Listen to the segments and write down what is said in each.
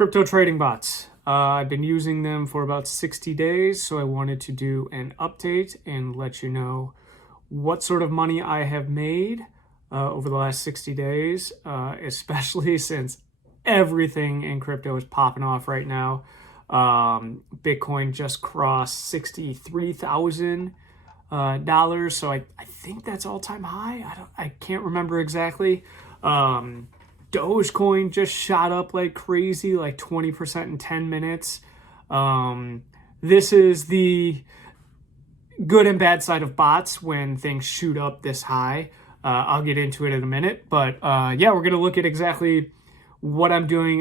Crypto trading bots. I've been using them for about 60 days, so I wanted to do an update and let you know what sort of money I have made over the last 60 days, especially since everything in crypto is popping off right now. Bitcoin just crossed $63,000, so I think that's all-time high. I can't remember exactly. Dogecoin just shot up like crazy, like 20% in 10 minutes. This is the good and bad side of bots when things shoot up this high. I'll get into it in a minute, but yeah, we're going to look at exactly what I'm doing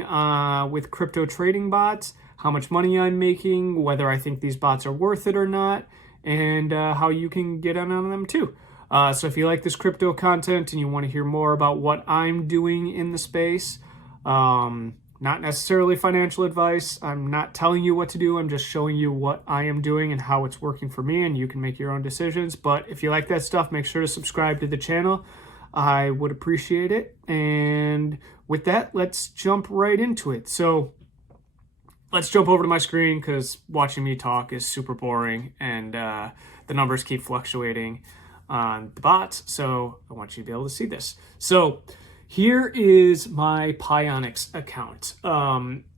with crypto trading bots, how much money I'm making, whether I think these bots are worth it or not, and how you can get in on them too. So if you like this crypto content and you want to hear more about what I'm doing in the space, not necessarily financial advice, I'm not telling you what to do, I'm just showing you what I am doing and how it's working for me, and you can make your own decisions. But if you like that stuff, make sure to subscribe to the channel. I would appreciate it. And with that, let's jump right into it. So let's jump over to my screen because watching me talk is super boring, and the numbers keep fluctuating on the bots, so I want you to be able to see this. So here is my Pionex account.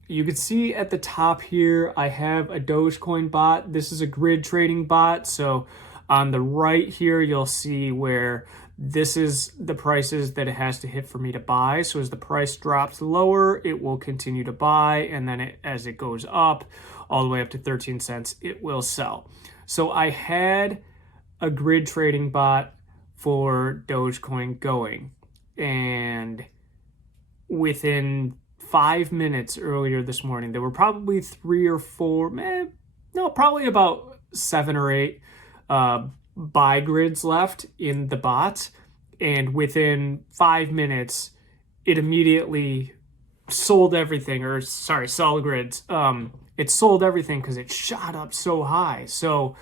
You can see at the top here I have a Dogecoin bot. This is a grid trading bot. So on the right here you'll see where this is the prices that it has to hit for me to buy. So as the price drops lower, it will continue to buy, and then as it goes up all the way up to 13 cents, it will sell. So I had a grid trading bot for Dogecoin going, and within 5 minutes earlier this morning, there were probably 3 or 4, probably about 7 or 8 buy grids left in the bot, and within 5 minutes it immediately sold everything, or sorry, solid grids. It sold everything because it shot up so high. So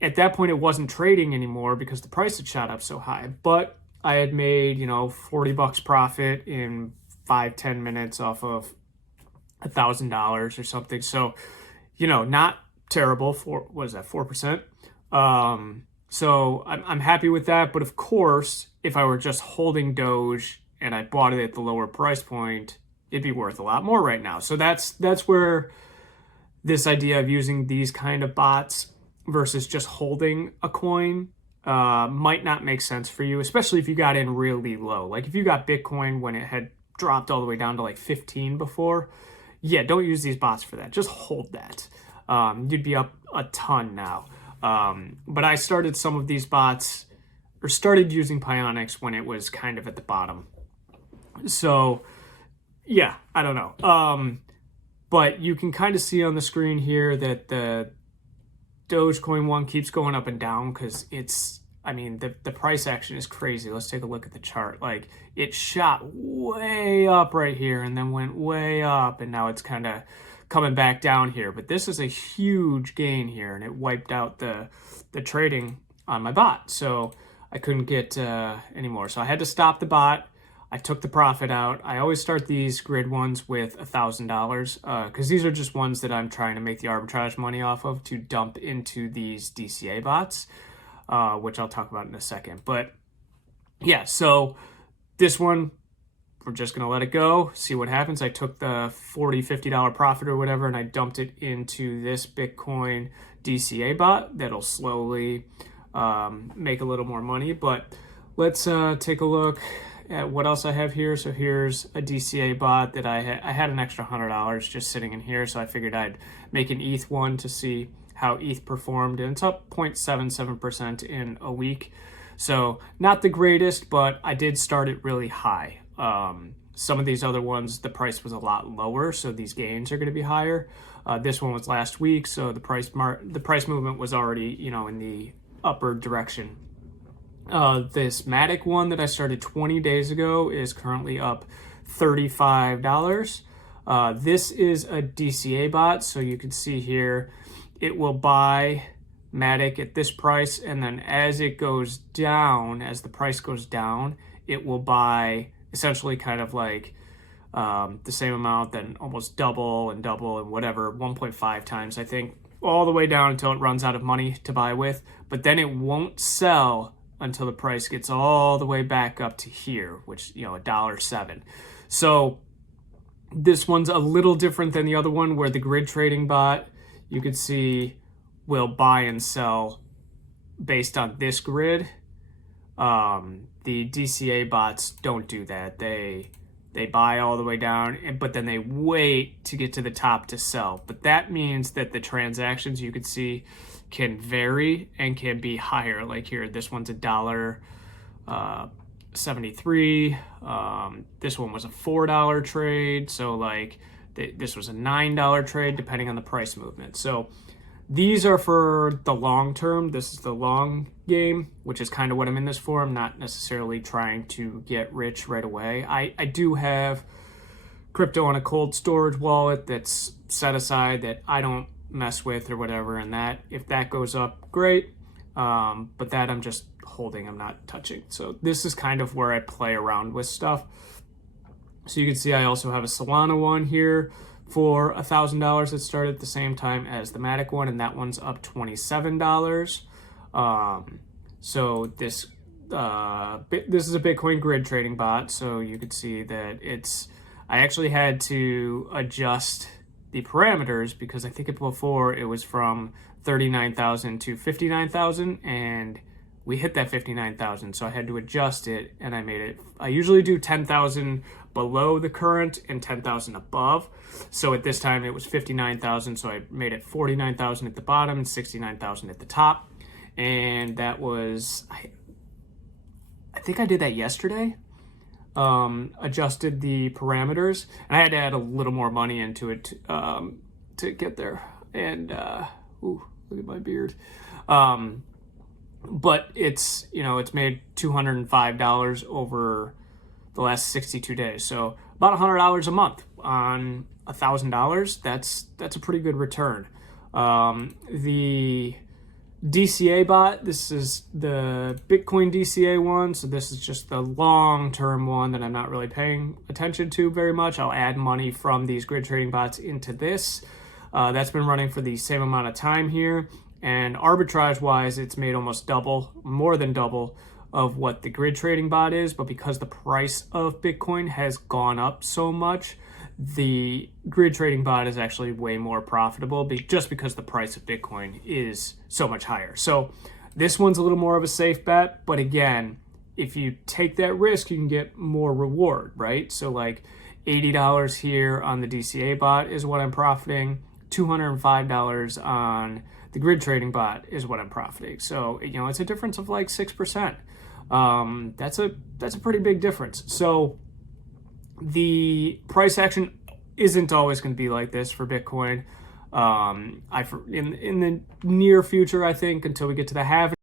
at that point, it wasn't trading anymore because the price had shot up so high. But I had made, $40 profit in 5-10 minutes off of $1,000 or something. So, not terrible. What is that, 4%? So I'm happy with that. But of course, if I were just holding Doge and I bought it at the lower price point, it'd be worth a lot more right now. So that's where this idea of using these kind of bots versus just holding a coin might not make sense for you, especially if you got in really low. Like if you got Bitcoin when it had dropped all the way down to like 15 before, yeah, don't use these bots for that. Just hold that. You'd be up a ton now. But I started some of these bots, or started using Pionex when it was kind of at the bottom. So yeah, I don't know. But you can kind of see on the screen here that the Dogecoin one keeps going up and down because the price action is crazy. Let's take a look at the chart. Like it shot way up right here and then went way up, and now it's kind of coming back down here. But this is a huge gain here, and it wiped out the trading on my bot. So I couldn't get any more. So I had to stop the bot. I took the profit out. I always start these grid ones with $1,000 because these are just ones that I'm trying to make the arbitrage money off of to dump into these DCA bots, which I'll talk about in a second. But yeah, so this one, we're just going to let it go, see what happens. I took the $40, $50 profit or whatever, and I dumped it into this Bitcoin DCA bot that'll slowly make a little more money. But let's take a look at what else I have here. So here's a DCA bot that I had an extra $100 just sitting in here, so I figured I'd make an ETH one to see how ETH performed, and it's up 0.77% in a week. So not the greatest, but I did start it really high. Some of these other ones, the price was a lot lower, so these gains are going to be higher. This one was last week, so the price movement was already, in the upward direction. This MATIC one that I started 20 days ago is currently up $35. This is a DCA bot, so you can see here it will buy MATIC at this price, and then as it goes down, as the price goes down, it will buy essentially kind of like the same amount, then almost double and whatever, 1.5 times, I think, all the way down until it runs out of money to buy with. But then it won't sell until the price gets all the way back up to here, which, $1.07. So this one's a little different than the other one, where the grid trading bot, you could see, will buy and sell based on this grid. The DCA bots don't do that. They buy all the way down, but then they wait to get to the top to sell. But that means that the transactions, you could see, can vary and can be higher. Like here, this one's $1.73. This one was a $4 trade. So like this was a $9 trade, depending on the price movement. So these are for the long term. This is the long game, which is kind of what I'm in this for. I'm not necessarily trying to get rich right away. I do have crypto on a cold storage wallet that's set aside that I don't mess with or whatever, and that if that goes up, great. But that I'm just holding, I'm not touching. So this is kind of where I play around with stuff. So you can see I also have a Solana one here for $1,000 that started at the same time as the MATIC one, and that one's up $27. So this is a Bitcoin grid trading bot, so you could see that I actually had to adjust the parameters because I think before it was from 39,000 to 59,000, and we hit that 59,000, so I had to adjust it, and I usually do 10,000 below the current and 10,000 above. So at this time it was 59,000, so I made it 49,000 at the bottom and 69,000 at the top. And that was, I think I did that yesterday. Adjusted the parameters, and I had to add a little more money into it to get there. And ooh, look at my beard. But it's made $205 over the last 62 days. So about $100 a month on $1,000. That's a pretty good return. The DCA bot, this is the Bitcoin DCA one. So this is just the long-term one that I'm not really paying attention to very much. I'll add money from these grid trading bots into this. That's been running for the same amount of time here. And arbitrage-wise, it's made almost double, more than double, of what the grid trading bot is. But because the price of Bitcoin has gone up so much, the grid trading bot is actually way more profitable just because the price of Bitcoin is so much higher. So this one's a little more of a safe bet. But again, if you take that risk, you can get more reward, right? So like $80 here on the DCA bot is what I'm profiting. $205 on the grid trading bot is what I'm profiting. So, it's a difference of like 6%. That's a pretty big difference. So the price action isn't always going to be like this for Bitcoin. In the near future, I think, until we get to the halving,